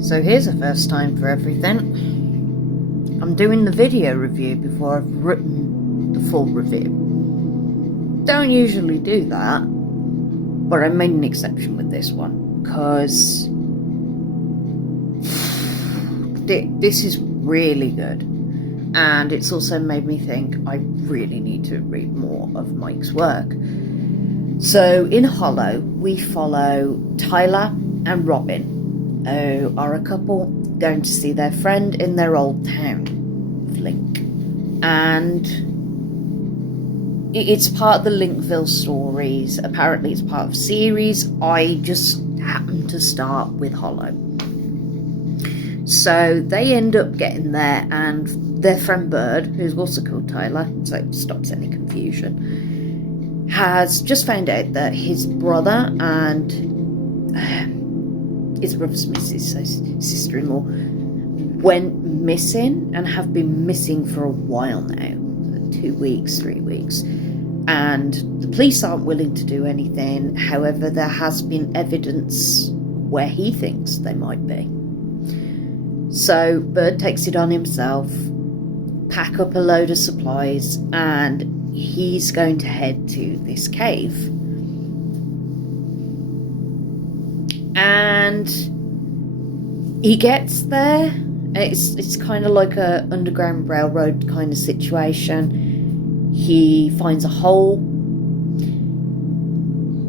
So here's a first time for everything. I'm doing the video review before I've written the full review. Don't usually do that, but I made an exception with this one because this is really good, and it's also made me think I really need to read more of Mike's work. So in Hollow, we follow Tyler and Robin, who are a couple going to see their friend in their old town, Link. And it's part of the Linkville stories. Apparently it's part of a series. I just happened to start with Hollow. So they end up getting there, and their friend Bird, who's also called Tyler, so it stops any confusion, has just found out that his brother and his brother's missus, so sister-in-law, went missing and have been missing for a while now, 2 weeks, 3 weeks, and the police aren't willing to do anything. However, there has been evidence where he thinks they might be. So Bird takes it on himself, pack up a load of supplies, and he's going to head to this cave. And he gets there. It's kind of like a Underground Railroad kind of situation. He finds a hole.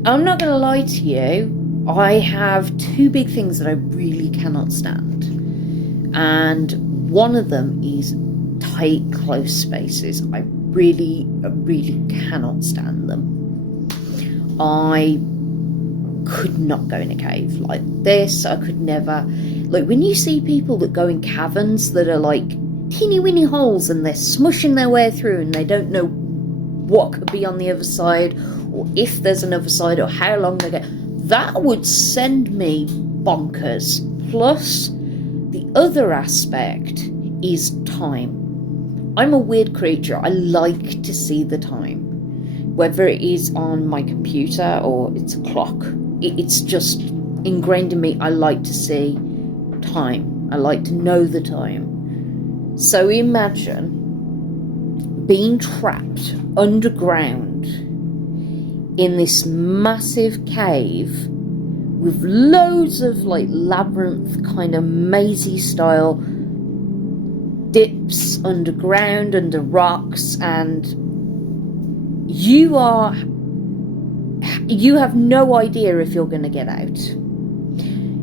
I'm not going to lie to you, I have two big things that I really cannot stand. And one of them is tight, close spaces. I really cannot stand them. I could not go in a cave like this. I could never. Like, when you see people that go in caverns that are like teeny weeny holes and they're smushing their way through and they don't know what could be on the other side, or if there's another side, or how long they get, that would send me bonkers. Plus, the other aspect is time. I'm a weird creature. I like to see the time, whether it is on my computer or it's a clock. It's just ingrained in me. I like to see time. I like to know the time. So imagine being trapped underground in this massive cave with loads of like labyrinth kind of mazy style dips underground, under rocks, and you have no idea if you're going to get out.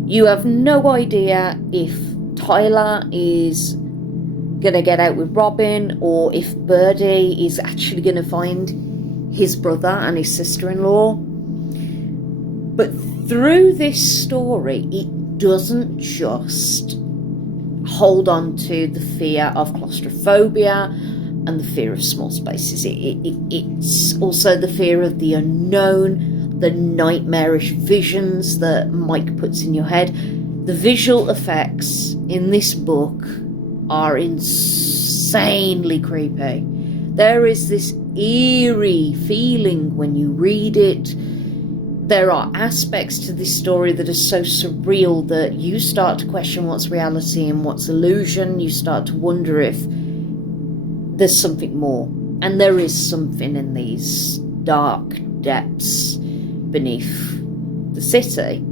You have no idea if Tyler is going to get out with Robin, or if Birdie is actually going to find his brother and his sister-in-law. But through this story, it doesn't just hold on to the fear of claustrophobia and the fear of small spaces. It's also the fear of the unknown, the nightmarish visions that Mike puts in your head. The visual effects in this book are insanely creepy. There is this eerie feeling when you read it. There are aspects to this story that are so surreal that you start to question what's reality and what's illusion. You start to wonder if there's something more. And there is something in these dark depths beneath the city.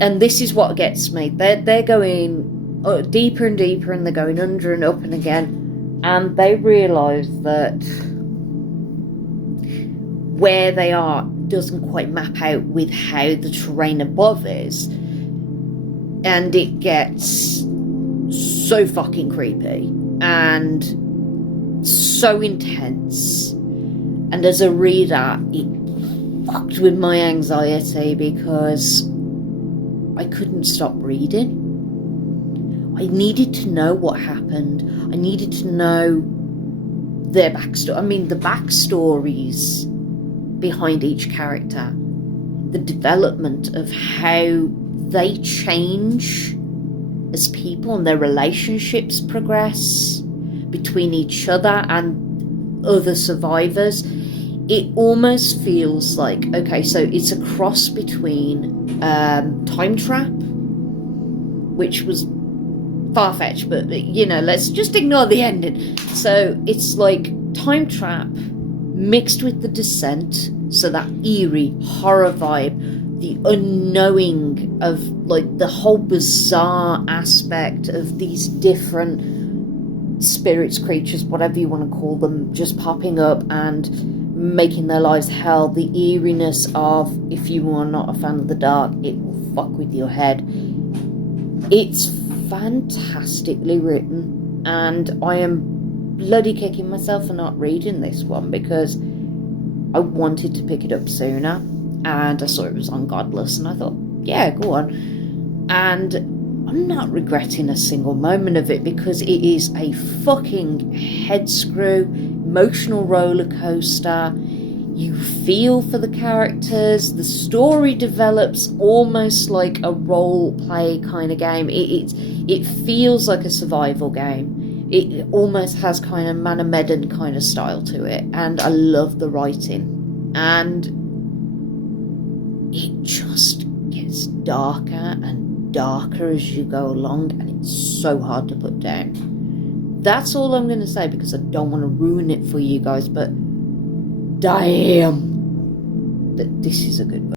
And this is what gets me. They're going deeper and deeper, and they're going under and up and again. And they realise that where they are doesn't quite map out with how the terrain above is. And it gets so fucking creepy and so intense. And as a reader, it fucked with my anxiety because I couldn't stop reading. I needed to know what happened. I needed to know their backstory. I mean, the backstories behind each character, the development of how they change as people and their relationships progress between each other and other survivors. It almost feels like, okay, so it's a cross between Time Trap which was far-fetched, but you know, let's just ignore the ending. So it's like time trap mixed with The Descent, so that eerie horror vibe, the unknowing of like the whole bizarre aspect of these different spirits, creatures, whatever you want to call them, just popping up and making their lives hell. The eeriness of, if you are not a fan of the dark, it will fuck with your head. It's fantastically written, and I am bloody kicking myself for not reading this one because I wanted to pick it up sooner, and I saw it was on Godless and I thought, yeah, go on. And I'm not regretting a single moment of it because it is a fucking head screw, emotional roller coaster. You feel for the characters. The story develops almost like a role play kind of game. It feels like a survival game. It almost has kind of Manamedan kind of style to it, and I love the writing. And it just gets darker and darker as you go along, and it's so hard to put down. That's all I'm going to say because I don't want to ruin it for you guys, but damn, this is a good book.